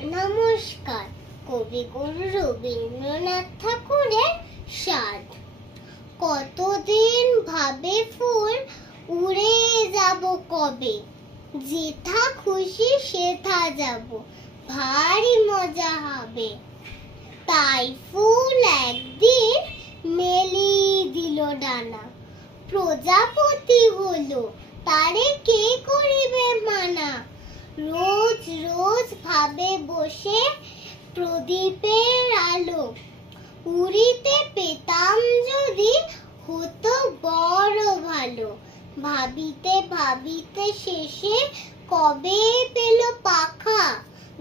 নমস্কার। কবিগুরু রবীন্দ্রনাথ ঠাকুরের সাধ। কতদিন ভাবে ফুল উড়ে যাব কবে, যেথা খুশি সেথা যাব, ভারী মজা হবে। তাই ফুল একদিন মেলি দিল ডানা, প্রজাপতি হলো তারে কে করিবে মানা। রোজ রোজ ভাবে বসে প্রদীপের আলো, উড়িতে পেতাম যদি হতো বড় ভালো। ভাবিতে ভাবিতে শেষে কবে পেল পাখা,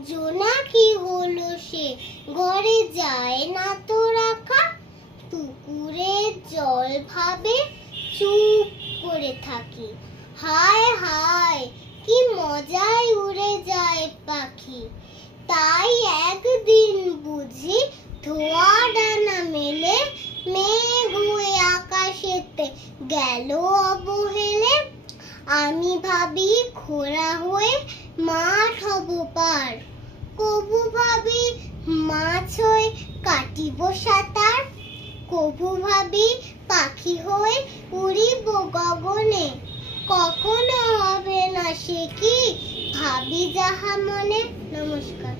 জোনাকি হলো সে ঘরে যায় না তো রাখা। পুকুরের জল ভাবে চুপ করে থাকি, হায় হায় কি মজায় উড়ে যায় পাখি। তাই একদিন বুঝি ধোয়া ডানা মেলে, মেঘ হয়ে আকাশেতে গেল অবহেলে। আমি ভাবি খোঁড়া হয়ে মাঠ হব পার, কবু ভাবি মাছ হয়ে কাটিব সাঁতার, কবু ভাবি পাখি হয়ে উড়িব গগনে। কখনো হবে না সে কি ভাবি যাহা মনে। নমস্কার।